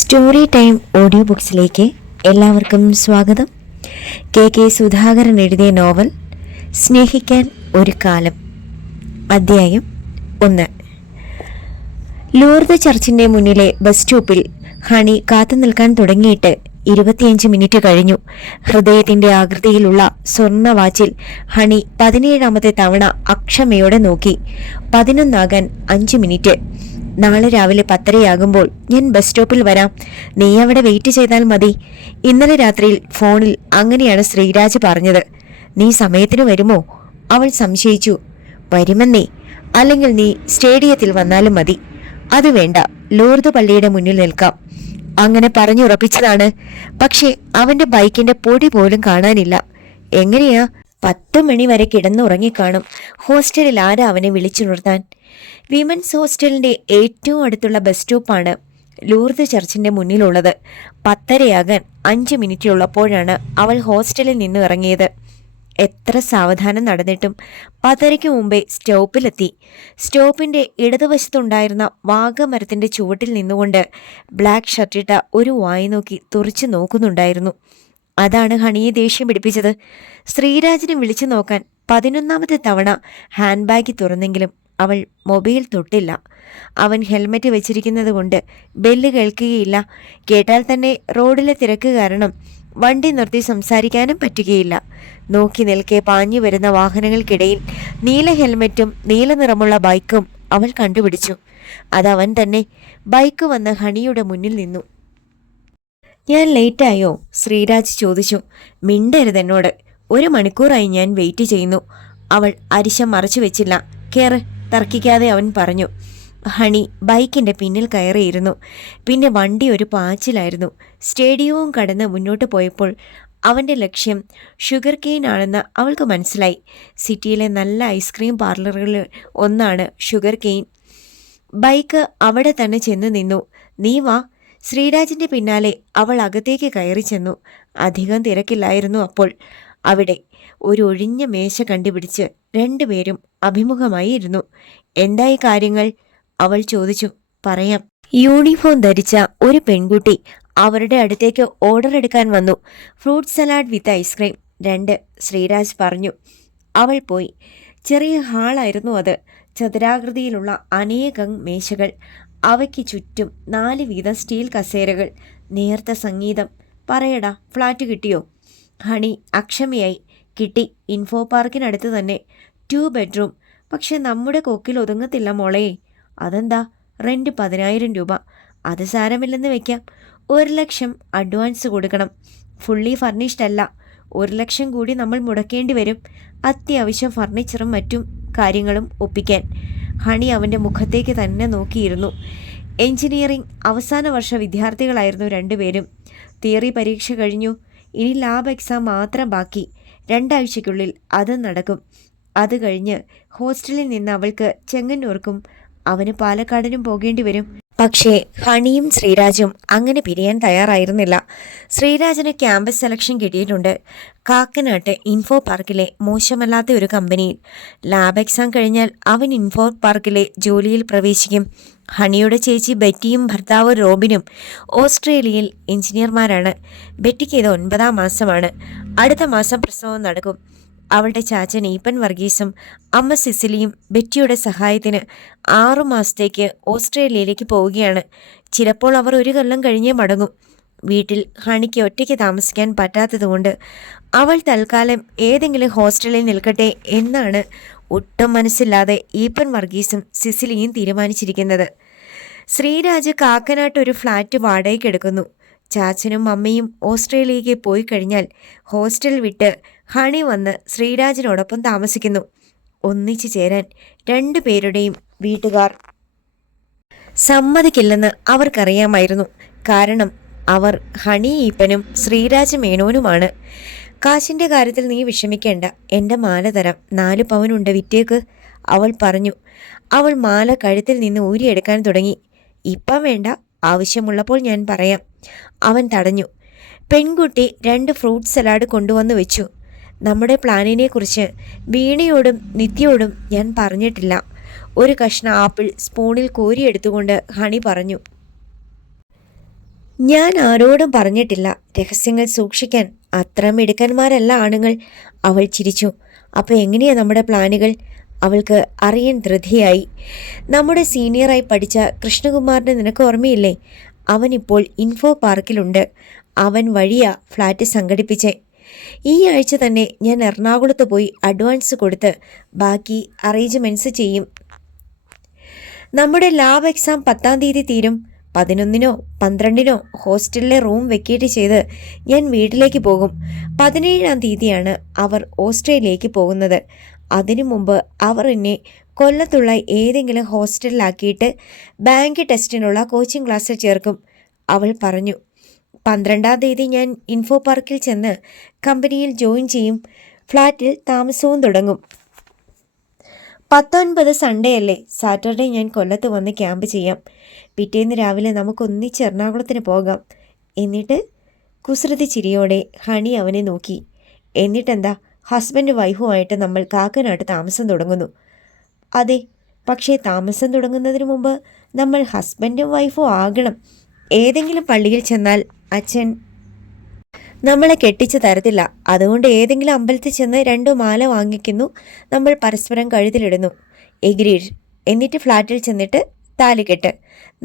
Story time audio ബുക്സിലേക്ക് എല്ലാവർക്കും സ്വാഗതം. K Sudhakaran എഴുതിയ നോവൽ സ്നേഹിക്കാൻ ഒരു കാലം, അധ്യായം 1. ലൂർദ് ചർച്ചിന്റെ മുന്നിലെ ബസ് സ്റ്റോപ്പിൽ ഹണി കാത്തു നിൽക്കാൻ തുടങ്ങിയിട്ട് 25 മിനിറ്റ് കഴിഞ്ഞു. ഹൃദയത്തിന്റെ ആകൃതിയിലുള്ള സ്വർണ്ണ വാച്ചിൽ ഹണി 17ാമത്തെ തവണ അക്ഷമയോടെ നോക്കി. 11 ആകാൻ 5 മിനിറ്റ്. നാളെ രാവിലെ 10:30 ഞാൻ ബസ് സ്റ്റോപ്പിൽ വരാം, നീ അവിടെ വെയിറ്റ് ചെയ്താൽ മതി. ഇന്നലെ രാത്രിയിൽ ഫോണിൽ അങ്ങനെയാണ് ശ്രീരാജ് പറഞ്ഞത്. നീ സമയത്തിന് വരുമോ? അവൾ സംശയിച്ചു. വരുമെന്നേ, അല്ലെങ്കിൽ നീ സ്റ്റേഡിയത്തിൽ വന്നാലും മതി. അത് വേണ്ട, ലൂർദ് പള്ളിയുടെ മുന്നിൽ നിൽക്കാം. അങ്ങനെ പറഞ്ഞുറപ്പിച്ചതാണ്. പക്ഷേ അവന്റെ ബൈക്കിന്റെ പൊടി പോലും കാണാനില്ല. എങ്ങനെയാ? 10 മണി വരെ കിടന്നുറങ്ങിക്കാണും. ഹോസ്റ്റലിൽ ആരാ അവനെ വിളിച്ചുണർത്താൻ? വിമൻസ് ഹോസ്റ്റലിന്റെ ഏറ്റവും അടുത്തുള്ള ബസ് സ്റ്റോപ്പാണ് ലൂർദ് ചർച്ചിന്റെ മുന്നിലുള്ളത്. 10:30 ആകാൻ 5 മിനിറ്റുള്ളപ്പോഴാണ് അവൾ ഹോസ്റ്റലിൽ നിന്ന് ഇറങ്ങിയത്. എത്ര സാവധാനം നടന്നിട്ടും 10:30 മുമ്പേ സ്റ്റോപ്പിലെത്തി. സ്റ്റോപ്പിന്റെ ഇടതുവശത്തുണ്ടായിരുന്ന വാഗമരത്തിന്റെ ചുവട്ടിൽ നിന്നുകൊണ്ട് ബ്ലാക്ക് ഷർട്ടിട്ട ഒരു വായി നോക്കി തുറച്ചു നോക്കുന്നുണ്ടായിരുന്നു. അതാണ് ഹണിയെ ദേഷ്യം പിടിപ്പിച്ചത്. ശ്രീരാജിനെ വിളിച്ചു നോക്കാൻ 11ാമത്തെ തവണ ഹാൻഡ് ബാഗ് തുറന്നെങ്കിലും അവൾ മൊബൈൽ തൊട്ടില്ല. അവൻ ഹെൽമെറ്റ് വെച്ചിരിക്കുന്നത് കൊണ്ട് ബെല്ല് കേൾക്കുകയില്ല. കേട്ടാൽ തന്നെ റോഡിലെ തിരക്ക് കാരണം വണ്ടി നിർത്തി സംസാരിക്കാനും പറ്റുകയില്ല. നോക്കി നിൽക്കെ പാഞ്ഞു വരുന്ന വാഹനങ്ങൾക്കിടയിൽ നീല ഹെൽമെറ്റും നീല നിറമുള്ള ബൈക്കും അവൾ കണ്ടുപിടിച്ചു. അതവൻ തന്നെ. ബൈക്ക് വന്ന് ഹണിയുടെ മുന്നിൽ നിന്നു. ഞാൻ ലേറ്റായോ? ശ്രീരാജ് ചോദിച്ചു. മിണ്ടരുതെന്നോട്. 1 മണിക്കൂറായി ഞാൻ വെയിറ്റ് ചെയ്യുന്നു. അവൾ അരിശം മറച്ചു വെച്ചില്ല. കേറ്, തർക്കിക്കാതെ അവൻ പറഞ്ഞു. ഹണി ബൈക്കിന്റെ പിന്നിൽ കയറിയിരുന്നു. പിന്നെ വണ്ടി ഒരു പാച്ചിലായിരുന്നു. സ്റ്റേഡിയവും കടന്ന് മുന്നോട്ട് പോയപ്പോൾ അവന്റെ ലക്ഷ്യം ഷുഗർ കെയിൻ ആണെന്ന് അവൾക്ക് മനസ്സിലായി. സിറ്റിയിലെ നല്ല ഐസ്ക്രീം പാർലറുകളിൽ ഒന്നാണ് ഷുഗർ കെയിൻ. ബൈക്ക് അവിടെ തന്നെ ചെന്ന് നിന്നു. നീ വാ. ശ്രീരാജിന്റെ പിന്നാലെ അവൾ അകത്തേക്ക് കയറി ചെന്നു. അധികം തിരക്കില്ലായിരുന്നു അപ്പോൾ. അവിടെ ഒരു ഒഴിഞ്ഞ മേശ കണ്ടുപിടിച്ച് 2 പേരും അഭിമുഖമായി ഇരുന്നു. എന്തായി കാര്യങ്ങൾ? അവൾ ചോദിച്ചു. പറയാം. യൂണിഫോം ധരിച്ച ഒരു പെൺകുട്ടി അവരുടെ അടുത്തേക്ക് ഓർഡർ എടുക്കാൻ വന്നു. Fruit salad with ice cream 2, Sreeraj പറഞ്ഞു. അവൾ പോയി. ചെറിയ ഹാളായിരുന്നു അത്. ചതുരാകൃതിയിലുള്ള അനേകം മേശകൾ, അവയ്ക്ക് ചുറ്റും 4 വീതം സ്റ്റീൽ കസേരകൾ, നേർത്ത സംഗീതം. പറയടാ, ഫ്ലാറ്റ് കിട്ടിയോ? ഹണി അക്ഷമയായി. കിട്ടി. ഇൻഫോ പാർക്കിനടുത്ത് തന്നെ. 2 ബെഡ്റൂം. പക്ഷെ നമ്മുടെ കൊക്കിൽ ഒതുങ്ങത്തില്ല മോളെ. അതെന്താ? റെന്റ് 10,000 രൂപ. അത് സാരമില്ലെന്ന് വെക്കാം. 1 ലക്ഷം അഡ്വാൻസ് കൊടുക്കണം. ഫുള്ളി ഫർണിഷ്ഡ് അല്ല. 1 ലക്ഷം കൂടി നമ്മൾ മുടക്കേണ്ടി വരും, അത്യാവശ്യം ഫർണിച്ചറും മറ്റും കാര്യങ്ങളും ഒപ്പിക്കാൻ. ഹണി അവൻ്റെ മുഖത്തേക്ക് തന്നെ നോക്കിയിരുന്നു. എഞ്ചിനീയറിംഗ് അവസാന വർഷ വിദ്യാർത്ഥികളായിരുന്നു 2 പേരും. തിയറി പരീക്ഷ കഴിഞ്ഞു. ഇനി ലാബ് എക്സാം മാത്രം ബാക്കി. 2 ആഴ്ചയ്ക്കുള്ളിൽ അത് നടക്കും. അത് കഴിഞ്ഞ് ഹോസ്റ്റലിൽ നിന്ന് അവൾക്ക് ചെങ്ങന്നൂർക്കും അവന് പാലക്കാടിനും പോകേണ്ടി വരും. പക്ഷേ ഹണിയും ശ്രീരാജും അങ്ങനെ പിരിയാൻ തയ്യാറായിരുന്നില്ല. ശ്രീരാജിന് ക്യാമ്പസ് സെലക്ഷൻ കിട്ടിയിട്ടുണ്ട്. കാക്കനാട്ട് ഇൻഫോ പാർക്കിലെ മോശമല്ലാത്ത ഒരു കമ്പനിയിൽ. ലാബ് എക്സാം കഴിഞ്ഞാൽ അവൻ ഇൻഫോ പാർക്കിലെ ജോലിയിൽ പ്രവേശിക്കും. ഹണിയുടെ ചേച്ചി ബെറ്റിയും ഭർത്താവ് റോബിനും ഓസ്ട്രേലിയയിൽ എഞ്ചിനീയർമാരാണ്. ബെറ്റിക്ക് ഇത് 9ാം മാസമാണ്. അടുത്ത മാസം പ്രസവം നടക്കും. അവളുടെ ചാച്ചൻ ഈപ്പൻ വർഗീസും അമ്മ സിസിലിയും ബെറ്റിയുടെ സഹായത്തിന് 6 മാസത്തേക്ക് ഓസ്ട്രേലിയയിലേക്ക് പോവുകയാണ്. ചിലപ്പോൾ അവർ 1 കൊല്ലം കഴിഞ്ഞേ മടങ്ങും. വീട്ടിൽ ഹണിക്ക് ഒറ്റയ്ക്ക് താമസിക്കാൻ പറ്റാത്തതുകൊണ്ട് അവൾ തൽക്കാലം ഏതെങ്കിലും ഹോസ്റ്റലിൽ നിൽക്കട്ടെ എന്നാണ് ഒട്ടും മനസ്സില്ലാതെ ഈപ്പൻ വർഗീസും സിസിലിയും തീരുമാനിച്ചിരിക്കുന്നത്. ശ്രീരാജ് കാക്കനാട്ട് ഒരു ഫ്ലാറ്റ് വാടകയ്ക്ക് എടുക്കുന്നു. ചാച്ചനും അമ്മയും ഓസ്ട്രേലിയയ്ക്ക് പോയി കഴിഞ്ഞാൽ ഹോസ്റ്റൽ വിട്ട് ഹണി വന്ന് ശ്രീരാജിനോടൊപ്പം താമസിക്കുന്നു. ഒന്നിച്ചു ചേരാൻ 2 പേരുടെയും വീട്ടുകാർ സമ്മതിക്കില്ലെന്ന് അവർക്കറിയാമായിരുന്നു. കാരണം അവർ ഹണി ഈപ്പനും ശ്രീരാജ് മേനോനുമാണ്. കാശിൻ്റെ കാര്യത്തിൽ നീ വിഷമിക്കേണ്ട, എൻ്റെ മാല തരാം. 4 പവനുണ്ട്, വിറ്റേക്ക്, അവൾ പറഞ്ഞു. അവൾ മാല കഴുത്തിൽ നിന്ന് ഊരിയെടുക്കാൻ തുടങ്ങി. ഇപ്പം വേണ്ട, ആവശ്യമുള്ളപ്പോൾ ഞാൻ പറയാം. അവൻ തടഞ്ഞു. പെൺകുട്ടി 2 ഫ്രൂട്ട് സലാഡ് കൊണ്ടുവന്ന് വെച്ചു. നമ്മുടെ പ്ലാനിനെക്കുറിച്ച് വീണയോടും നിത്യയോടും ഞാൻ പറഞ്ഞിട്ടില്ല. ഒരു കഷ്ണം ആപ്പിൾ സ്പൂണിൽ കോരിയെടുത്തുകൊണ്ട് ഹണി പറഞ്ഞു. ഞാൻ ആരോടും പറഞ്ഞിട്ടില്ല. രഹസ്യങ്ങൾ സൂക്ഷിക്കാൻ അത്ര മിടുക്കന്മാരല്ല ആണുങ്ങൾ. അവൾ ചിരിച്ചു. അപ്പോൾ എങ്ങനെയാ നമ്മുടെ പ്ലാനുകൾ? അവൾക്ക് അറിയാൻ ധൃതിയായി. നമ്മുടെ സീനിയറായി പഠിച്ച കൃഷ്ണകുമാറിനെ നിനക്ക് ഓർമ്മയില്ലേ? അവനിപ്പോൾ ഇൻഫോ പാർക്കിലുണ്ട്. അവൻ വഴിയാ ഫ്ലാറ്റ് സംഘടിപ്പിച്ചേ. ഈ ആഴ്ച തന്നെ ഞാൻ എറണാകുളത്ത് പോയി അഡ്വാൻസ് കൊടുത്ത് ബാക്കി അറേഞ്ച്മെൻറ്റ്സ് ചെയ്യും. നമ്മുടെ ലാബ് എക്സാം 10-ാം തീയതി തീരും. 11-നോ 12-നോ ഹോസ്റ്റലിലെ റൂം വെക്കേറ്റ് ചെയ്ത് ഞാൻ വീട്ടിലേക്ക് പോകും. 17-ാം തീയതിയാണ് അവർ ഓസ്ട്രേലിയയിലേക്ക് പോകുന്നത്. അതിനു മുമ്പ് അവർ എന്നെ കൊല്ലത്തുള്ള ഏതെങ്കിലും ഹോസ്റ്റലിലാക്കിയിട്ട് ബാങ്ക് ടെസ്റ്റിനുള്ള കോച്ചിങ് ക്ലാസ്സിൽ ചേർക്കും. അവൾ പറഞ്ഞു. 12-ാം തീയതി ഞാൻ ഇൻഫോ പാർക്കിൽ ചെന്ന് കമ്പനിയിൽ ജോയിൻ ചെയ്യും. ഫ്ലാറ്റിൽ താമസവും തുടങ്ങും. 19 സൺഡേ അല്ലേ? സാറ്റർഡേ ഞാൻ കൊല്ലത്ത് വന്ന് ക്യാമ്പ് ചെയ്യാം. പിറ്റേന്ന് രാവിലെ നമുക്കൊന്നിച്ച് എറണാകുളത്തിന് പോകാം. എന്നിട്ട്? കുസൃതി ചിരിയോടെ ഹണി അവനെ നോക്കി. എന്നിട്ടെന്താ? ഹസ്ബൻഡ് വൈഫുമായിട്ട് നമ്മൾ കാക്കനാട്ട് താമസം തുടങ്ങുന്നു. അതെ, പക്ഷേ താമസം തുടങ്ങുന്നതിന് മുമ്പ് നമ്മൾ ഹസ്ബൻഡും വൈഫും ആകണം. ഏതെങ്കിലും പള്ളിയിൽ ചെന്നാൽ അച്ഛൻ നമ്മളെ കെട്ടിച്ചു തരത്തില്ല. അതുകൊണ്ട് ഏതെങ്കിലും അമ്പലത്തിൽ ചെന്ന് 2 മാല വാങ്ങിക്കുന്നു. നമ്മൾ പരസ്പരം കഴുത്തിലിടുന്നു. എഗ്രീഡ്. എന്നിട്ട് ഫ്ലാറ്റിൽ ചെന്നിട്ട് താലികെട്ട്.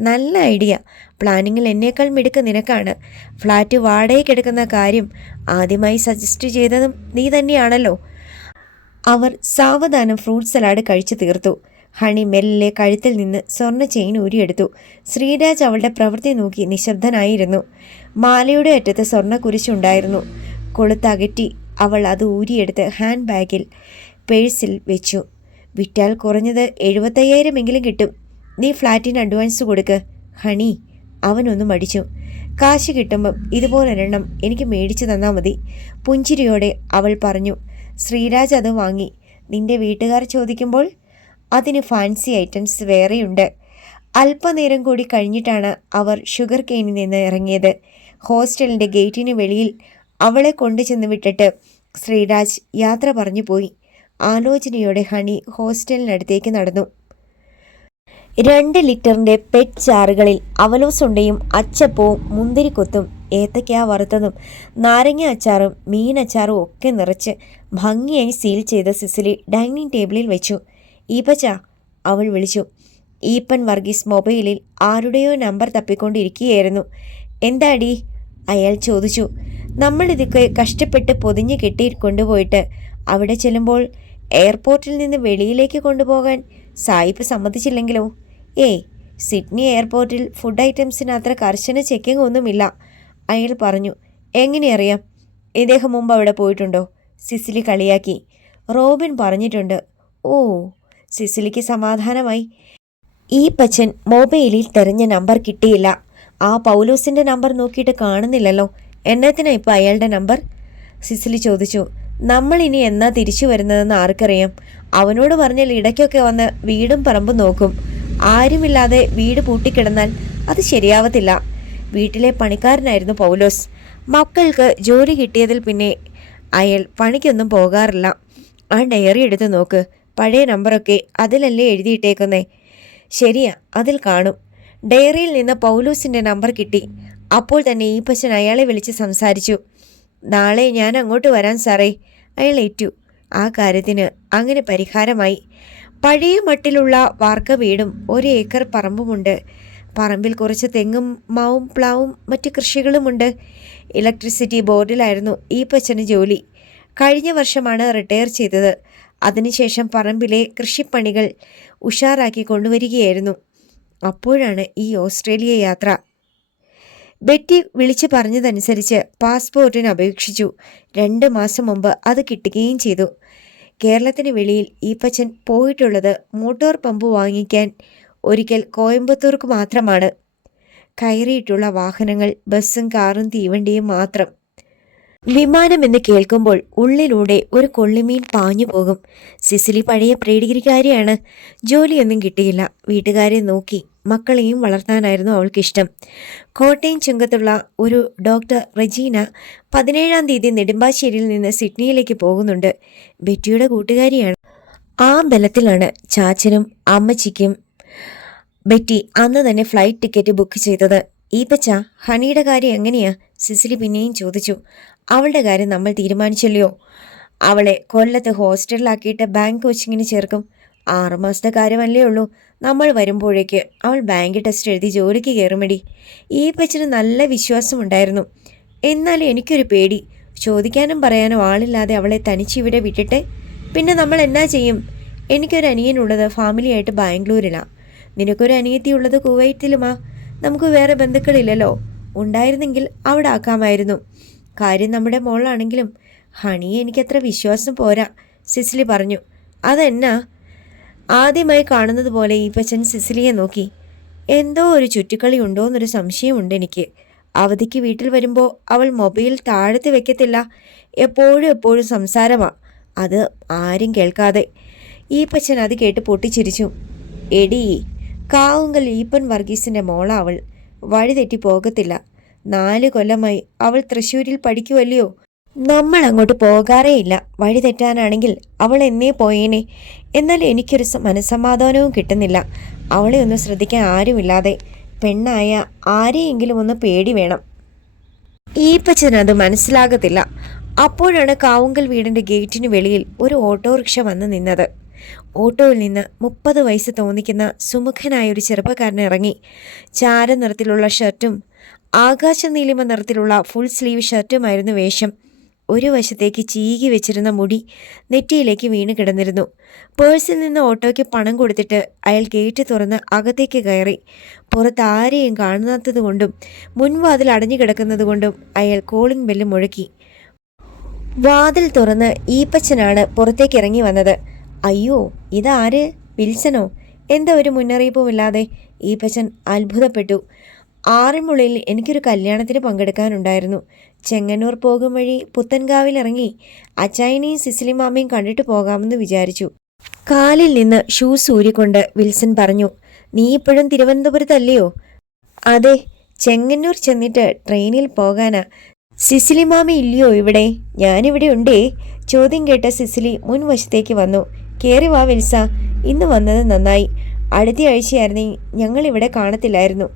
നല്ല ഐഡിയ. പ്ലാനിങ്ങിൽ എന്നേക്കാൾ മിടുക്ക് നിനക്കാണ്. ഫ്ലാറ്റ് വാടകയ്ക്കെടുക്കുന്ന കാര്യം ആദ്യമായി സജസ്റ്റ് ചെയ്തതും നീ തന്നെയാണല്ലോ. അവർ സാവധാനം ഫ്രൂട്ട് സലാഡ് കഴിച്ചു തീർത്തു. ഹണി മെല്ലെ കഴുത്തിൽ നിന്ന് സ്വർണ്ണ ചെയിൻ ഊരിയെടുത്തു. ശ്രീരാജ് അവളുടെ പ്രവൃത്തി നോക്കി നിശബ്ദനായിരുന്നു. മാലയുടെ അറ്റത്ത് സ്വർണ്ണ കുരിശുണ്ടായിരുന്നു. കൊളുത്തകറ്റി അവൾ അത് ഊരിയെടുത്ത് ഹാൻഡ് ബാഗിൽ പേഴ്സിൽ വെച്ചു. വിറ്റാൽ കുറഞ്ഞത് 75,000 കിട്ടും. നീ ഫ്ലാറ്റിന് അഡ്വാൻസ് കൊടുക്ക്. ഹണി. അവനൊന്ന് മടിച്ചു. കാശ് കിട്ടുമ്പം ഇതുപോലൊരെണ്ണം എനിക്ക് മേടിച്ചു തന്നാൽ മതി. പുഞ്ചിരിയോടെ അവൾ പറഞ്ഞു. ശ്രീരാജ് അത് വാങ്ങി. നിന്റെ വീട്ടുകാർ ചോദിക്കുമ്പോൾ? അതിന് ഫാൻസി ഐറ്റംസ് വേറെയുണ്ട്. അല്പനേരം കൂടി കഴിഞ്ഞിട്ടാണ് അവർ ഷുഗർ കെയിനിൽ നിന്ന് ഇറങ്ങിയത്. ഹോസ്റ്റലിൻ്റെ ഗേറ്റിന് വെളിയിൽ അവളെ കൊണ്ടുചെന്ന് വിട്ടിട്ട് ശ്രീരാജ് യാത്ര പറഞ്ഞു പോയി. ആലോചനയോടെ ഹണി ഹോസ്റ്റലിനടുത്തേക്ക് നടന്നു. 2 ലിറ്ററിൻ്റെ പെറ്റ് ജാറുകളിൽ അവലോസുണ്ടയും അച്ചപ്പവും മുന്തിരിക്കൊത്തും ഏത്തയ്ക്ക വറുത്തതും നാരങ്ങ അച്ചാറും മീനച്ചാറും ഒക്കെ നിറച്ച് ഭംഗിയായി സീൽ ചെയ്ത സിസിലി ഡൈനിങ് ടേബിളിൽ വെച്ചു. ഈപ്പച്ച, അവൾ വിളിച്ചു. ഈപ്പൻ വർഗീസ് മൊബൈലിൽ ആരുടെയോ നമ്പർ തപ്പിക്കൊണ്ടിരിക്കുകയായിരുന്നു. എന്താടി? അയാൾ ചോദിച്ചു. നമ്മളിതൊക്കെ കഷ്ടപ്പെട്ട് പൊതിഞ്ഞ് കെട്ടി കൊണ്ടുപോയിട്ട് അവിടെ ചെല്ലുമ്പോൾ എയർപോർട്ടിൽ നിന്ന് വെളിയിലേക്ക് കൊണ്ടുപോകാൻ സായിപ്പ് സമ്മതിച്ചില്ലെങ്കിലോ? സിഡ്നി എയർപോർട്ടിൽ ഫുഡ് ഐറ്റംസിന് അത്ര കർശന ചെക്കിംഗ് ഒന്നുമില്ല, അയാൾ പറഞ്ഞു. എങ്ങനെ അറിയാം? ഇദ്ദേഹം മുമ്പ് അവിടെ പോയിട്ടുണ്ടോ? സിസിലി കളിയാക്കി. റോബിൻ പറഞ്ഞിട്ടുണ്ട്. ഓ, സിസിലിക്ക് സമാധാനമായി. ഈ പച്ചൻ മൊബൈലിൽ തെരഞ്ഞ നമ്പർ കിട്ടിയില്ല. ആ പൗലോസിൻ്റെ നമ്പർ നോക്കിയിട്ട് കാണുന്നില്ലല്ലോ. എന്നത്തിനാ ഇപ്പോൾ അയാളുടെ നമ്പർ? സിസിലി ചോദിച്ചു. നമ്മൾ ഇനി എന്നാ തിരിച്ചു വരുന്നതെന്ന് ആർക്കറിയാം? അവനോട് പറഞ്ഞാൽ ഇടയ്ക്കൊക്കെ വന്ന് വീടും പറമ്പും നോക്കും. ആരുമില്ലാതെ വീട് പൂട്ടിക്കിടന്നാൽ അത് ശരിയാവത്തില്ല. വീട്ടിലെ പണിക്കാരനായിരുന്നു പൗലോസ്. മക്കൾക്ക് ജോലി കിട്ടിയതിൽ പിന്നെ അയാൾ പണിക്കൊന്നും പോകാറില്ല. ആ ഡയറി എടുത്ത് നോക്ക്. പഴയ നമ്പറൊക്കെ അതിലല്ലേ എഴുതിയിട്ടേക്കുന്നേ? ശരിയാ, അതിൽ കാണും. ഡയറിയിൽ നിന്ന് പൗലോസിൻ്റെ നമ്പർ കിട്ടി. അപ്പോൾ തന്നെ ഈ പശൻ അയാളെ വിളിച്ച് സംസാരിച്ചു. നാളെ ഞാൻ അങ്ങോട്ട് വരാൻ സാറേ. അയാൾ ഏറ്റു. ആ കാര്യത്തിന് അങ്ങനെ പരിഹാരമായി. പഴയ മട്ടിലുള്ള വാർക്ക വീടും 1 ഏക്കർ പറമ്പുമുണ്ട്. പറമ്പിൽ കുറച്ച് തെങ്ങും മാവും പ്ലാവും മറ്റു കൃഷികളുമുണ്ട്. ഇലക്ട്രിസിറ്റി ബോർഡിലായിരുന്നു ഈ പച്ചന് ജോലി. കഴിഞ്ഞ വർഷമാണ് റിട്ടയർ ചെയ്തത്. അതിനുശേഷം പറമ്പിലെ കൃഷിപ്പണികൾ ഉഷാറാക്കി കൊണ്ടുവരികയായിരുന്നു. അപ്പോഴാണ് ഈ ഓസ്ട്രേലിയ യാത്ര. ബെറ്റി വിളിച്ചു പറഞ്ഞതനുസരിച്ച് പാസ്പോർട്ടിന് അപേക്ഷിച്ചു. 2 മാസം മുമ്പ് അത് കിട്ടുകയും ചെയ്തു. കേരളത്തിന് വെളിയിൽ ഈ പച്ചൻ പോയിട്ടുള്ളത് മോട്ടോർ പമ്പ് വാങ്ങിക്കാൻ ഒരിക്കൽ കോയമ്പത്തൂർക്ക് മാത്രമാണ്. കയറിയിട്ടുള്ള വാഹനങ്ങൾ ബസ്സും കാറും തീവണ്ടിയും മാത്രം. വിമാനമെന്ന് കേൾക്കുമ്പോൾ ഉള്ളിലൂടെ ഒരു കൊള്ളിമീൻ പാഞ്ഞു പോകും. സിസിലി പഴയ പ്രീഡിഗ്രിക്കാരിയാണ്. ജോലിയൊന്നും കിട്ടിയില്ല. വീട്ടുകാരെ നോക്കി മക്കളെയും വളർത്താനായിരുന്നു അവൾക്കിഷ്ടം. കോട്ടയം ചുങ്കത്തുള്ള ഒരു ഡോക്ടർ റെജീന 17-ാം തീയതി നെടുമ്പാശ്ശേരിയിൽ നിന്ന് സിഡ്നിയിലേക്ക് പോകുന്നുണ്ട്. ബെറ്റിയുടെ കൂട്ടുകാരിയാണ്. ആ ബലത്തിലാണ് ചാച്ചനും അമ്മച്ചിക്കും ബെറ്റി അന്ന് തന്നെ ഫ്ലൈറ്റ് ടിക്കറ്റ് ബുക്ക് ചെയ്തത്. ഈപ്പച്ച, ഹണിയുടെ കാര്യം എങ്ങനെയാ? സിസിലി പിന്നെയും ചോദിച്ചു. അവളുടെ കാര്യം നമ്മൾ തീരുമാനിച്ചല്ലയോ. അവളെ കൊല്ലത്ത് ഹോസ്റ്റലിലാക്കിയിട്ട് ബാങ്ക് കോച്ചിങ്ങിന് ചേർക്കും. 6 മാസത്തെ കാര്യമല്ലേ ഉള്ളൂ. നമ്മൾ വരുമ്പോഴേക്ക് അവൾ ബാങ്ക് ടെസ്റ്റ് എഴുതി ജോലിക്ക് കയറുമടി. ഈപ്പച്ചന് നല്ല വിശ്വാസമുണ്ടായിരുന്നു. എന്നാലും എനിക്കൊരു പേടി. ചോദിക്കാനും പറയാനും ആളില്ലാതെ അവളെ തനിച്ചിവിടെ വിട്ടിട്ട് പിന്നെ നമ്മൾ എന്നാ ചെയ്യും? എനിക്കൊരു അനിയനുള്ളത് ഫാമിലിയായിട്ട് ബാംഗ്ലൂരിലാണ്. നിനക്കൊരു അനിയത്തിയുള്ളത് കുവൈറ്റിലുമാ. നമുക്ക് വേറെ ബന്ധുക്കളില്ലല്ലോ. ഉണ്ടായിരുന്നെങ്കിൽ അവിടെ ആക്കാമായിരുന്നു. കാര്യം നമ്മുടെ മോളാണെങ്കിലും ഹണിയെ എനിക്കത്ര വിശ്വാസം പോരാ, സിസിലി പറഞ്ഞു. അതെന്നാ? ആദ്യമായി കാണുന്നത് പോലെ ഈപ്പച്ചൻ സിസിലിയെ നോക്കി. എന്തോ ഒരു ചുറ്റിക്കളി ഉണ്ടോയെന്നൊരു സംശയമുണ്ട് എനിക്ക്. അവധിക്ക് വീട്ടിൽ വരുമ്പോൾ അവൾ മൊബൈൽ താഴത്ത് വെക്കത്തില്ല. എപ്പോഴും സംസാരമാ. അത് ആരും കേൾക്കാതെ. ഈപ്പച്ചൻ അത് കേട്ട് പൊട്ടിച്ചിരിച്ചു. എടീ, കാവുങ്കൽ ഈപ്പൻ വർഗീസിൻ്റെ മോള അവൾ. വഴിതെറ്റി പോകത്തില്ല. 4 കൊല്ലമായി അവൾ തൃശ്ശൂരിൽ പഠിക്കുമല്ലയോ. നമ്മൾ അങ്ങോട്ട് പോകാറേയില്ല. വഴി തെറ്റാനാണെങ്കിൽ അവൾ എന്നേ പോയേനെ. എന്നാൽ എനിക്കൊരു മനസ്സമാധാനവും കിട്ടുന്നില്ല. അവളെ ഒന്ന് ശ്രദ്ധിക്കാൻ ആരുമില്ലാതെ. പെണ്ണായ ആരെയെങ്കിലും ഒന്ന് പേടി വേണം. ഈപ്പച്ചനത് മനസ്സിലാകത്തില്ല. അപ്പോഴാണ് കാവുങ്കൽ വീടിൻ്റെ ഗേറ്റിന് വെളിയിൽ ഒരു ഓട്ടോറിക്ഷ വന്ന് നിന്നത്. ഓട്ടോയിൽ നിന്ന് 30 വയസ്സ് തോന്നിക്കുന്ന സുമുഖനായ ഒരു ചെറുപ്പക്കാരൻ ഇറങ്ങി. ചാര നിറത്തിലുള്ള ഷർട്ടും ആകാശ നീലിമ നിറത്തിലുള്ള ഫുൾ സ്ലീവ് ഷർട്ടുമായിരുന്നു വേഷം. ഒരു വശത്തേക്ക് ചീകി വെച്ചിരുന്ന മുടി നെറ്റിയിലേക്ക് വീണ് കിടന്നിരുന്നു. പേഴ്സിൽ നിന്ന് ഓട്ടോയ്ക്ക് പണം കൊടുത്തിട്ട് അയാൾ ഗേറ്റ് തുറന്ന് അകത്തേക്ക് കയറി. പുറത്ത് ആരെയും കാണാത്തതുകൊണ്ടും മുൻവാതിൽ അടഞ്ഞു കിടക്കുന്നതുകൊണ്ടും അയാൾ കോളിംഗ് ബെല്ല് മുഴക്കി. വാതിൽ തുറന്ന് ഈപ്പച്ചനാണ് പുറത്തേക്ക് ഇറങ്ങി വന്നത്. അയ്യോ, ഇതാര്? വിൽസനോ? എന്താ ഒരു മുന്നറിയിപ്പുമില്ലാതെ? ഈപ്പച്ചൻ അത്ഭുതപ്പെട്ടു. ആറന്മുളയിൽ എനിക്കൊരു കല്യാണത്തിന് പങ്കെടുക്കാനുണ്ടായിരുന്നു. ചെങ്ങന്നൂർ പോകും വഴി പുത്തൻകാവിൽ ഇറങ്ങി അച്ചായനെയും സിസിലി മാമയും കണ്ടിട്ട് പോകാമെന്ന് വിചാരിച്ചു. കാലിൽ നിന്ന് ഷൂസ് ഊരിക്കൊണ്ട് വിൽസൺ പറഞ്ഞു. നീ ഇപ്പോഴും തിരുവനന്തപുരത്തല്ലയോ? അതെ, ചെങ്ങന്നൂർ ചെന്നിട്ട് ട്രെയിനിൽ പോകാനാ. സിസിലി മാമ ഇല്ലയോ ഇവിടെ? ഞാനിവിടെ ഉണ്ടേ. ചോദ്യം കേട്ട സിസിലി മുൻവശത്തേക്ക് വന്നു. കേറി വാ വിൽസ, ഇന്ന് വന്നത് നന്നായി. അടുത്ത ആഴ്ചയായിരുന്നെങ്കിൽ ഞങ്ങളിവിടെ കാണത്തില്ലായിരുന്നു.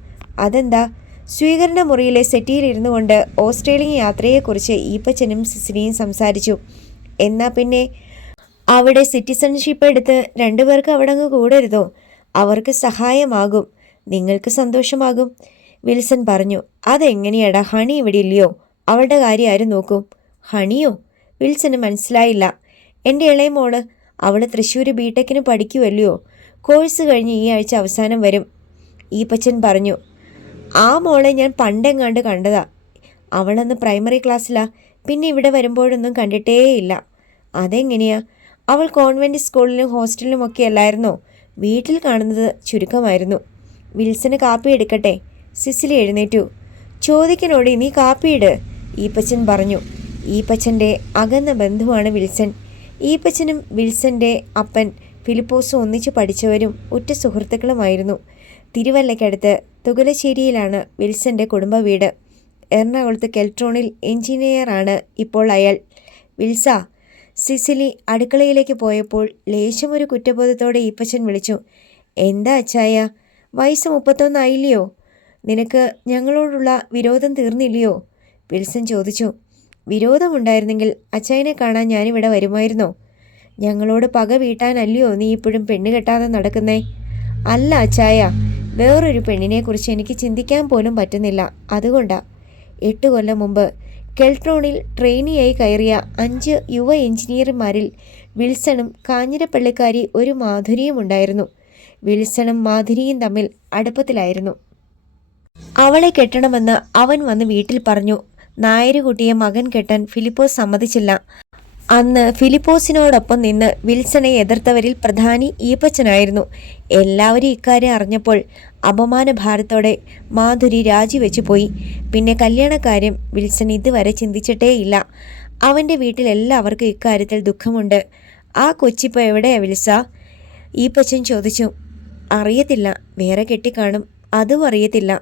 അതെന്താ? സ്വീകരണ മുറിയിലെ സെറ്റിയിലിരുന്നു കൊണ്ട് ഓസ്ട്രേലിയൻ യാത്രയെക്കുറിച്ച് ഈപ്പച്ചനും സിസിലിയും സംസാരിച്ചു. എന്നാ പിന്നെ അവിടെ സിറ്റിസൺഷിപ്പ് എടുത്ത് 2 പേർക്ക് അവിടെ അങ്ങ് കൂടരുതോ? അവർക്ക് സഹായമാകും, നിങ്ങൾക്ക് സന്തോഷമാകും, വിൽസൺ പറഞ്ഞു. അതെങ്ങനെയാടാ? ഹണി ഇവിടെ ഇല്ലയോ? അവളുടെ കാര്യം ആരും നോക്കും? ഹണിയോ? വിൽസന് മനസ്സിലായില്ല. എൻ്റെ ഇളയ മോള്. അവൾ തൃശ്ശൂർ ബിടെക്കിന് പഠിക്കുമല്ലയോ. കോഴ്സ് കഴിഞ്ഞ് ഈ ആഴ്ച അവസാനം വരും, ഈപ്പച്ചൻ പറഞ്ഞു. ആ മോളെ ഞാൻ പണ്ടെങ്ങാണ്ട് കണ്ടതാ. അവളന്ന് പ്രൈമറി ക്ലാസ്സിലാ. പിന്നെ ഇവിടെ വരുമ്പോഴൊന്നും കണ്ടിട്ടേയില്ല. അതെങ്ങനെയാ? അവൾ കോൺവെൻറ്റ് സ്കൂളിലും ഹോസ്റ്റലിലും ഒക്കെ അല്ലായിരുന്നോ? വീട്ടിൽ കാണുന്നത് ചുരുക്കമായിരുന്നു. വിൽസന് കാപ്പി എടുക്കട്ടെ? സിസിലി എഴുന്നേറ്റു. ചോദിക്കനോടി, നീ കാപ്പിയിട്, ഈപ്പച്ചൻ പറഞ്ഞു. ഈപ്പച്ചൻ്റെ അകന്ന ബന്ധുവാണ് വിൽസൺ. ഈപ്പച്ചനും വിൽസൻ്റെ അപ്പൻ ഫിലിപ്പോസും ഒന്നിച്ചു പഠിച്ചവരും ഉറ്റ സുഹൃത്തുക്കളുമായിരുന്നു. തിരുവല്ലയ്ക്കടുത്ത് തുകലശ്ശേരിയിലാണ് വിൽസൻ്റെ കുടുംബ വീട്. എറണാകുളത്ത് കെൽട്രോണിൽ എഞ്ചിനീയറാണ് ഇപ്പോൾ അയാൾ. വിൽസ, സിസിലി അടുക്കളയിലേക്ക് പോയപ്പോൾ ലേശമൊരു കുറ്റബോധത്തോടെ ഈപ്പച്ചൻ വിളിച്ചു. എന്താ അച്ചായ? വയസ്സ് 31 ആയില്ലയോ? നിനക്ക് ഞങ്ങളോടുള്ള വിരോധം തീർന്നില്ലയോ? വിൽസൺ ചോദിച്ചു. വിരോധമുണ്ടായിരുന്നെങ്കിൽ അച്ചായനെ കാണാൻ ഞാനിവിടെ വരുമായിരുന്നോ? ഞങ്ങളോട് പക വീട്ടാനല്ലയോ നീ ഇപ്പോഴും പെണ്ണ് കെട്ടാതെ നടക്കുന്നേ? അല്ല അച്ചായ, വേറൊരു പെണ്ണിനെക്കുറിച്ച് എനിക്ക് ചിന്തിക്കാൻ പോലും പറ്റുന്നില്ല. അതുകൊണ്ടാ. 8 കൊല്ലം മുമ്പ് കെൽട്രോണിൽ ട്രെയിനിയായി കയറിയ 5 യുവ എഞ്ചിനീയർമാരിൽ വിൽസണും കാഞ്ഞിരപ്പള്ളിക്കാരി ഒരു മാധുരിയും ഉണ്ടായിരുന്നു. വിൽസണും മാധുരിയും തമ്മിൽ അടുപ്പത്തിലായിരുന്നു. അവളെ കെട്ടണമെന്ന് അവൻ വന്ന് വീട്ടിൽ പറഞ്ഞു. നായരുകുട്ടിയെ മകൻ കെട്ടാൻ ഫിലിപ്പോസ് സമ്മതിച്ചില്ല. അന്ന് ഫിലിപ്പോസിനോടൊപ്പം നിന്ന് വിൽസണെ എതിർത്തവരിൽ പ്രധാനി ഈപ്പച്ചനായിരുന്നു. എല്ലാവരും ഇക്കാര്യം അറിഞ്ഞപ്പോൾ അപമാനഭാരത്തോടെ മാധുരി രാജിവെച്ചു പോയി. പിന്നെ കല്യാണക്കാര്യം വിൽസൺ ഇതുവരെ ചിന്തിച്ചിട്ടേയില്ല. അവൻ്റെ വീട്ടിൽ എല്ലാവർക്കും ഇക്കാര്യത്തിൽ ദുഃഖമുണ്ട്. ആ കൊച്ചിപ്പോ എവിടെയാ വിൽസ? ഈപ്പച്ചൻ ചോദിച്ചു. അറിയത്തില്ല, വേറെ കെട്ടിക്കാണും. അതും അറിയത്തില്ല.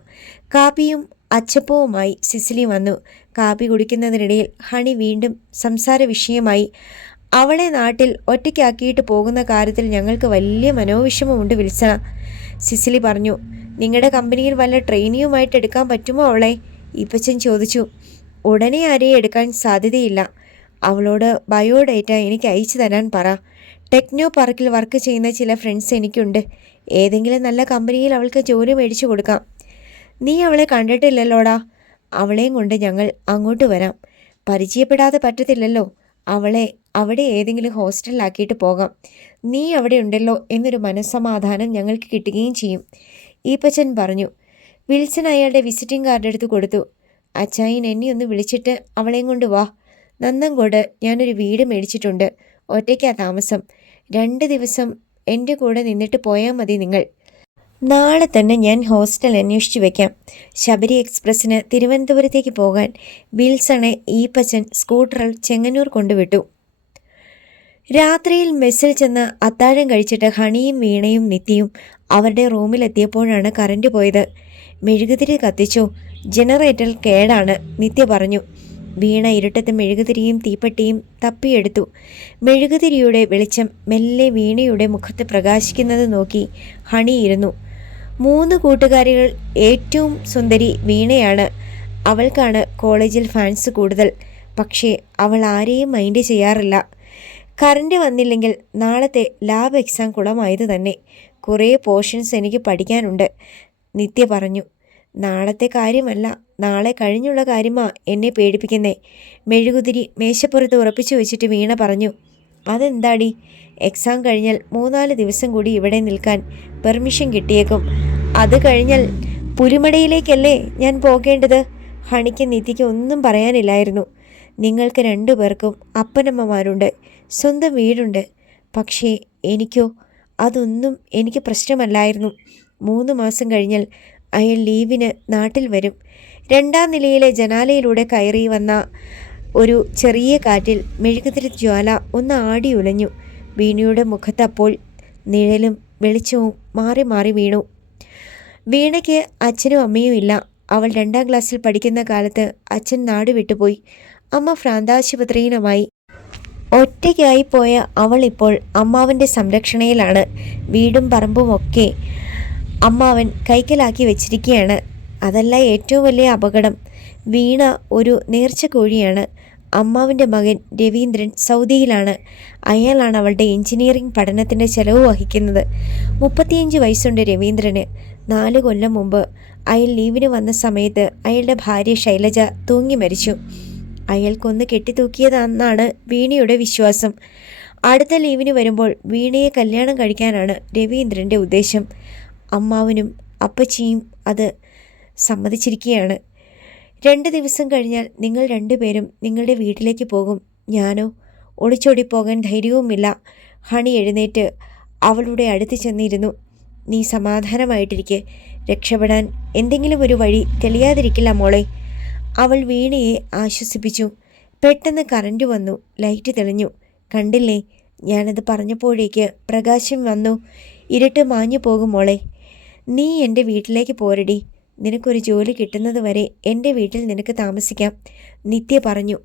കാപ്പിയും അച്ചപ്പവുമായി സിസിലി വന്നു. കാപ്പി കുടിക്കുന്നതിനിടയിൽ ഹണി വീണ്ടും സംസാര വിഷയമായി. അവളെ നാട്ടിൽ ഒറ്റയ്ക്കാക്കിയിട്ട് പോകുന്ന കാര്യത്തിൽ ഞങ്ങൾക്ക് വലിയ മനോവിഷമമുണ്ട് വിൽസ, സിസിലി പറഞ്ഞു. നിങ്ങളുടെ കമ്പനിയിൽ വല്ല ട്രെയിനിയുമായിട്ട് എടുക്കാൻ പറ്റുമോ അവളെ? ഈപ്പച്ചൻ ചോദിച്ചു. ഉടനെ ആരെയും എടുക്കാൻ സാധ്യതയില്ല. അവളോട് ബയോഡേറ്റ എനിക്ക് അയച്ചു തരാൻ പറ. ടെക്നോ പാർക്കിൽ വർക്ക് ചെയ്യുന്ന ചില ഫ്രണ്ട്സ് എനിക്കുണ്ട്. ഏതെങ്കിലും നല്ല കമ്പനിയിൽ അവൾക്ക് ജോലി മേടിച്ചു കൊടുക്കാം. നീ അവളെ കണ്ടിട്ടില്ലല്ലോടാ. അവളെയും കൊണ്ട് ഞങ്ങൾ അങ്ങോട്ട് വരാം. പരിചയപ്പെടാതെ പറ്റത്തില്ലല്ലോ. അവളെ അവിടെ ഏതെങ്കിലും ഹോസ്റ്റലിലാക്കിയിട്ട് പോകാം. നീ അവിടെ ഉണ്ടല്ലോ എന്നൊരു മനസ്സമാധാനം ഞങ്ങൾക്ക് കിട്ടുകയും ചെയ്യും, ഈപ്പച്ചൻ പറഞ്ഞു. വിൽസൺ അയാളുടെ വിസിറ്റിംഗ് കാർഡ് എടുത്ത് കൊടുത്തു. അച്ചായൻ എന്നെ ഒന്ന് വിളിച്ചിട്ട് അവളെയും കൊണ്ട് വാ. നന്നങ്കോട് ഞാനൊരു വീട് മേടിച്ചിട്ടുണ്ട്. ഒറ്റയ്ക്കാ താമസം. 2 ദിവസം എൻ്റെ കൂടെ നിന്നിട്ട് പോയാൽ മതി നിങ്ങൾ. നാളെ തന്നെ ഞാൻ ഹോസ്റ്റൽ അന്വേഷിച്ചു വയ്ക്കാം. ശബരി എക്സ്പ്രസ്സിന് തിരുവനന്തപുരത്തേക്ക് പോകാൻ വിൽസണെ ഈപ്പച്ചൻ സ്കൂട്ടറിൽ ചെങ്ങന്നൂർ കൊണ്ടുവിട്ടു. രാത്രിയിൽ മെസ്സിൽ ചെന്ന് അത്താഴം കഴിച്ചിട്ട് ഹണിയും വീണയും നിത്യയും അവരുടെ റൂമിലെത്തിയപ്പോഴാണ് കറണ്ട് പോയത്. മെഴുകുതിരി കത്തിച്ചോ? ജനറേറ്റർ കേടാണ്, നിത്യ പറഞ്ഞു. വീണ ഇരുട്ടത്ത് മെഴുകുതിരിയും തീപ്പെട്ടിയും തപ്പിയെടുത്തു. മെഴുകുതിരിയുടെ വെളിച്ചം മെല്ലെ വീണയുടെ മുഖത്ത് പ്രകാശിക്കുന്നത് നോക്കി ഹണിയിരുന്നു. 3 കൂട്ടുകാരികൾ ഏറ്റവും സുന്ദരി വീണയാണ്. അവൾക്കാണ് കോളേജിൽ ഫാൻസ് കൂടുതൽ. പക്ഷേ അവൾ ആരെയും മൈൻഡ് ചെയ്യാറില്ല. കറണ്ട് വന്നില്ലെങ്കിൽ നാളത്തെ ലാബ് എക്സാം കുളമായത് തന്നെ. കുറേ പോർഷൻസ് എനിക്ക് പഠിക്കാനുണ്ട്, നിത്യ പറഞ്ഞു. നാളത്തെ കാര്യമല്ല, നാളെ കഴിഞ്ഞുള്ള കാര്യമാ എന്നെ പേടിപ്പിക്കുന്നേ. മെഴുകുതിരി മേശപ്പുറത്ത് ഉറപ്പിച്ചു വെച്ചിട്ട് വീണ പറഞ്ഞു. അതെന്താടി? എക്സാം കഴിഞ്ഞാൽ 3-4 ദിവസം കൂടി ഇവിടെ നിൽക്കാൻ പെർമിഷൻ കിട്ടിയേക്കും. അത് കഴിഞ്ഞാൽ പുലിമടയിലേക്കല്ലേ ഞാൻ പോകേണ്ടത്. ഹണിക്ക് നിത്യയ്ക്ക് ഒന്നും പറയാനില്ലായിരുന്നു. നിങ്ങൾക്ക് 2 പേർക്കും അപ്പനമ്മമാരുണ്ട്, സ്വന്തം വീടുണ്ട്. പക്ഷേ എനിക്കോ? അതൊന്നും എനിക്ക് പ്രശ്നമല്ലായിരുന്നു. 3 മാസം കഴിഞ്ഞാൽ അയാൾ ലീവിന് നാട്ടിൽ വരും. 2ാം നിലയിലെ ജനാലയിലൂടെ കയറി വന്ന ഒരു ചെറിയ കാറ്റിൽ മെഴുകുതിരി ജ്വാല ഒന്ന് ആടി ഉലഞ്ഞു. വീണയുടെ മുഖത്ത് അപ്പോൾ നിഴലും വെളിച്ചവും മാറി മാറി വീണു. വീണയ്ക്ക് അച്ഛനും അമ്മയും ഇല്ല. അവൾ 2ാം ക്ലാസ്സിൽ പഠിക്കുന്ന കാലത്ത് അച്ഛൻ നാട് വിട്ടുപോയി. അമ്മ ഭ്രാന്താശുപത്രിയിലുമായി. ഒറ്റയ്ക്കായി പോയ അവൾ ഇപ്പോൾ അമ്മാവൻ്റെ സംരക്ഷണയിലാണ്. വീടും പറമ്പുമൊക്കെ അമ്മാവൻ കൈക്കലാക്കി വെച്ചിരിക്കുകയാണ്. അതല്ല ഏറ്റവും വലിയ അപകടം. വീണ ഒരു നേർച്ചക്കോഴിയാണ്. അമ്മാവിൻ്റെ മകൻ രവീന്ദ്രൻ സൗദിയിലാണ്. അയാളാണ് അവളുടെ എഞ്ചിനീയറിംഗ് പഠനത്തിൻ്റെ ചെലവ് വഹിക്കുന്നത്. 35 വയസ്സുണ്ട് രവീന്ദ്രന്. 4 കൊല്ലം മുമ്പ് അയാൾ ലീവിന് വന്ന സമയത്ത് അയാളുടെ ഭാര്യ ശൈലജ തൂങ്ങി മരിച്ചു. അയാൾക്കൊന്ന് കെട്ടിത്തൂക്കിയതെന്നാണ് വീണയുടെ വിശ്വാസം. അടുത്ത ലീവിന് വരുമ്പോൾ വീണയെ കല്യാണം കഴിക്കാനാണ് രവീന്ദ്രൻ്റെ ഉദ്ദേശം. അമ്മാവനും അപ്പച്ചിയും അത് സമ്മതിച്ചിരിക്കുകയാണ്. 2 ദിവസം കഴിഞ്ഞാൽ നിങ്ങൾ 2 പേരും നിങ്ങളുടെ വീട്ടിലേക്ക് പോകും. ഞാനോ? ഒളിച്ചോടി പോകാൻ ധൈര്യവുമില്ല. ഹണി എഴുന്നേറ്റ് അവളുടെ അടുത്ത് ചെന്നിരുന്നു. നീ സമാധാനമായിട്ടിരിക്കെ. രക്ഷപ്പെടാൻ എന്തെങ്കിലും ഒരു വഴി തെളിയാതിരിക്കില്ല മോളെ, അവൾ വീണയെ ആശ്വസിപ്പിച്ചു. പെട്ടെന്ന് കറണ്ട് വന്നു. ലൈറ്റ് തെളിഞ്ഞു. കണ്ടില്ലേ, ഞാനത് പറഞ്ഞപ്പോഴേക്ക് പ്രകാശം വന്നു. ഇരുട്ട് മാഞ്ഞു പോകും മോളെ. നീ എൻ്റെ വീട്ടിലേക്ക് പോരടി. നിനക്കൊരു ജോലി കിട്ടുന്നത് വരെ എൻ്റെ വീട്ടിൽ നിനക്ക് താമസിക്കാം, നിത്യ പറഞ്ഞു.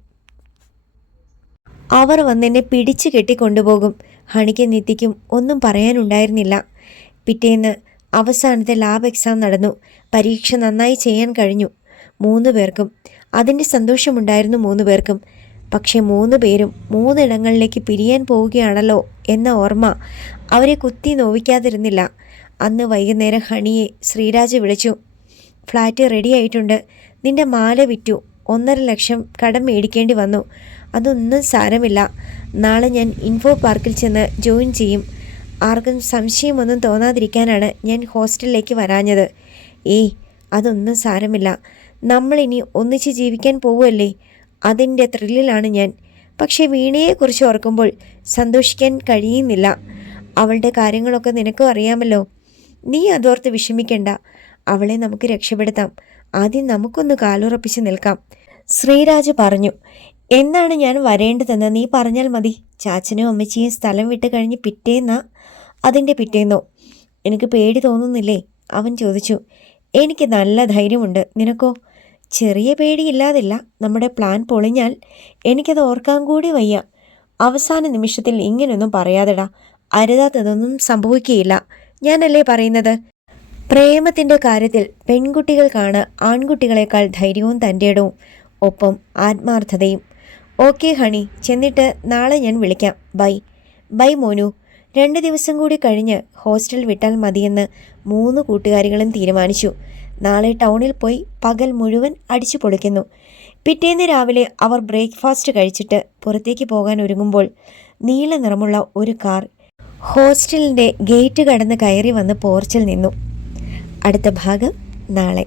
അവർ വന്നെന്നെ പിടിച്ചു കെട്ടിക്കൊണ്ടുപോകും. ഹണിക്കും നിത്യയ്ക്കും ഒന്നും പറയാനുണ്ടായിരുന്നില്ല. പിറ്റേന്ന് അവസാനത്തെ ലാബ് എക്സാം നടന്നു. പരീക്ഷ നന്നായി ചെയ്യാൻ കഴിഞ്ഞു 3 പേർക്കും. അതിൻ്റെ സന്തോഷമുണ്ടായിരുന്നു 3 പേർക്കും. പക്ഷേ 3 പേരും 3 ഇടങ്ങളിലേക്ക് പിരിയാൻ പോവുകയാണല്ലോ എന്ന ഓർമ്മ അവരെ കുത്തി നോവിക്കാതിരുന്നില്ല. അന്ന് വൈകുന്നേരം ഹണിയെ ശ്രീരാജ് വിളിച്ചു. ഫ്ലാറ്റ് റെഡി ആയിട്ടുണ്ട്. നിന്റെ മാല വിറ്റു. 1.5 ലക്ഷം കടം മേടിക്കേണ്ടി വന്നു. അതൊന്നും സാരമില്ല. നാളെ ഞാൻ ഇൻഫോ പാർക്കിൽ ചെന്ന് ജോയിൻ ചെയ്യും. ആർക്കും സംശയമൊന്നും തോന്നാതിരിക്കാനാണ് ഞാൻ ഹോസ്റ്റലിലേക്ക് വരാഞ്ഞത്. അതൊന്നും സാരമില്ല. നമ്മളിനി ഒന്നിച്ച് ജീവിക്കാൻ പോവുമല്ലേ, അതിൻ്റെ ത്രില്ലിലാണ് ഞാൻ. പക്ഷേ വീണയെക്കുറിച്ച് ഓർക്കുമ്പോൾ സന്തോഷിക്കാൻ കഴിയുന്നില്ല. അവളുടെ കാര്യങ്ങളൊക്കെ നിനക്കും അറിയാമല്ലോ. നീ അതോർത്ത് വിഷമിക്കണ്ട. അവളെ നമുക്ക് രക്ഷപ്പെടുത്താം. ആദ്യം നമുക്കൊന്ന് കാലുറപ്പിച്ച് നിൽക്കാം, ശ്രീരാജ് പറഞ്ഞു. എന്നാണ് ഞാൻ വരേണ്ടതെന്ന് നീ പറഞ്ഞാൽ മതി. ചാച്ചനും അമ്മച്ചിയും സ്ഥലം വിട്ട് കഴിഞ്ഞ് അതിൻ്റെ പിറ്റേന്നോ? എനിക്ക് പേടി തോന്നുന്നില്ലേ, അവൻ ചോദിച്ചു. എനിക്ക് നല്ല ധൈര്യമുണ്ട്. നിനക്കോ? ചെറിയ പേടിയില്ലാതില്ല. നമ്മുടെ പ്ലാൻ പൊളിഞ്ഞാൽ എനിക്കത് ഓർക്കാൻ കൂടി വയ്യ. അവസാന നിമിഷത്തിൽ ഇങ്ങനെയൊന്നും പറയാതെടാ. അരുതാത്തതൊന്നും സംഭവിക്കുകയില്ല. ഞാനല്ലേ പറയുന്നത്. പ്രേമത്തിൻ്റെ കാര്യത്തിൽ പെൺകുട്ടികൾക്കാണ് ആൺകുട്ടികളെക്കാൾ ധൈര്യവും തൻ്റെടവും, ഒപ്പം ആത്മാർത്ഥതയും. ഓക്കെ ഹണി, ചെന്നിട്ട് നാളെ ഞാൻ വിളിക്കാം. ബൈ. ബൈ മോനു. 2 ദിവസം കൂടി കഴിഞ്ഞ് ഹോസ്റ്റൽ വിട്ടാൽ മതിയെന്ന് 3 കൂട്ടുകാരികളും തീരുമാനിച്ചു. നാളെ ടൗണിൽ പോയി പകൽ മുഴുവൻ അടിച്ചു പൊളിക്കുന്നു. പിറ്റേന്ന് രാവിലെ അവർ ബ്രേക്ക്ഫാസ്റ്റ് കഴിച്ചിട്ട് പുറത്തേക്ക് പോകാൻ ഒരുങ്ങുമ്പോൾ നീല നിറമുള്ള ഒരു കാർ ഹോസ്റ്റലിൻ്റെ ഗേറ്റ് കടന്ന് കയറി വന്ന് പോർച്ചിൽ നിന്നു. അടുത്ത ഭാഗം നാളെ.